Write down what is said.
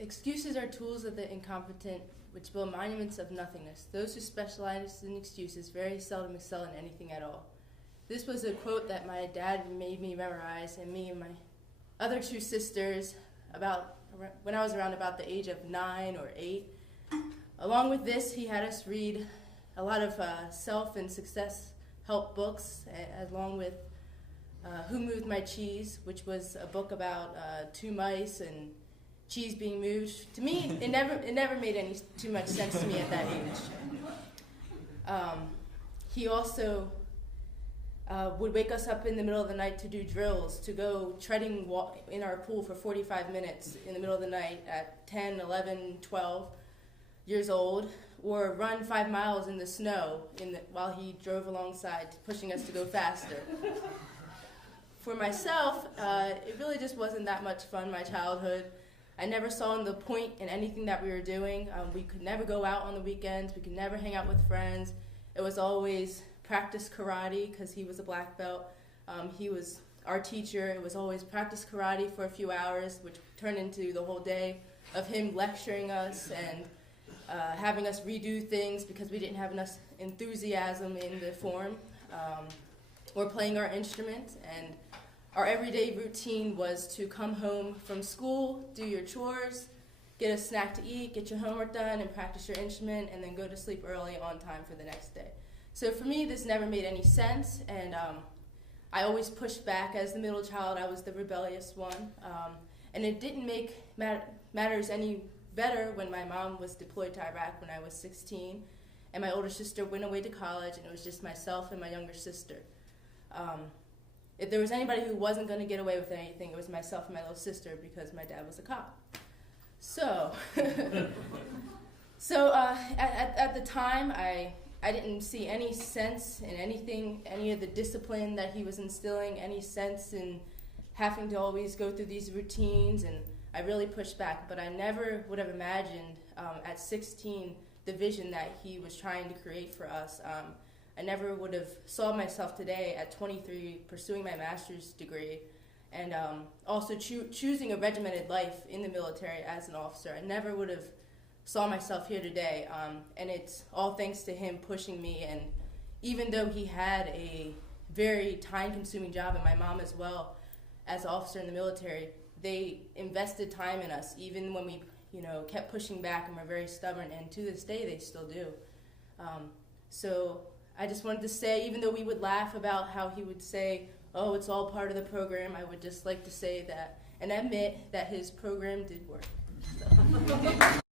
Excuses are tools of the incompetent, which build monuments of nothingness. Those who specialize in excuses very seldom excel in anything at all. This was a quote that my dad made me memorize, and me and my other two sisters, when I was around about the age of 9 or 8. Along with this, he had us read a lot of self and success help books, along with Who Moved My Cheese, which was a book about two mice and cheese being moved. To me, it never made too much sense to me at that age. He also would wake us up in the middle of the night to do drills, to go treading in our pool for 45 minutes in the middle of the night at 10, 11, 12 years old, or run 5 miles in the snow while he drove alongside, pushing us to go faster. For myself, it really just wasn't that much fun, my childhood. I never saw the point in anything that we were doing. We could never go out on the weekends. We could never hang out with friends. It was always practice karate, because he was a black belt. He was our teacher. It was always practice karate for a few hours, which turned into the whole day of him lecturing us and having us redo things because we didn't have enough enthusiasm in the form, or playing our instrument. And our everyday routine was to come home from school, do your chores, get a snack to eat, get your homework done, and practice your instrument, and then go to sleep early on time for the next day. So for me, this never made any sense, and I always pushed back. As the middle child, I was the rebellious one, and it didn't make matters any better when my mom was deployed to Iraq when I was 16, and my older sister went away to college, and it was just myself and my younger sister. If there was anybody who wasn't going to get away with anything, it was myself and my little sister, because my dad was a cop. So, at the time, I didn't see any sense in anything, any of the discipline that he was instilling, any sense in having to always go through these routines, and I really pushed back. But I never would have imagined at 16 the vision that he was trying to create for us. I never would have saw myself today at 23 pursuing my master's degree, and also choosing a regimented life in the military as an officer. I never would have saw myself here today, and it's all thanks to him pushing me. And even though he had a very time-consuming job, and my mom as well, as an officer in the military, they invested time in us, even when we kept pushing back and were very stubborn, and to this day they still do. So I just wanted to say, even though we would laugh about how he would say, oh, it's all part of the program, I would just like to say that and admit that his program did work.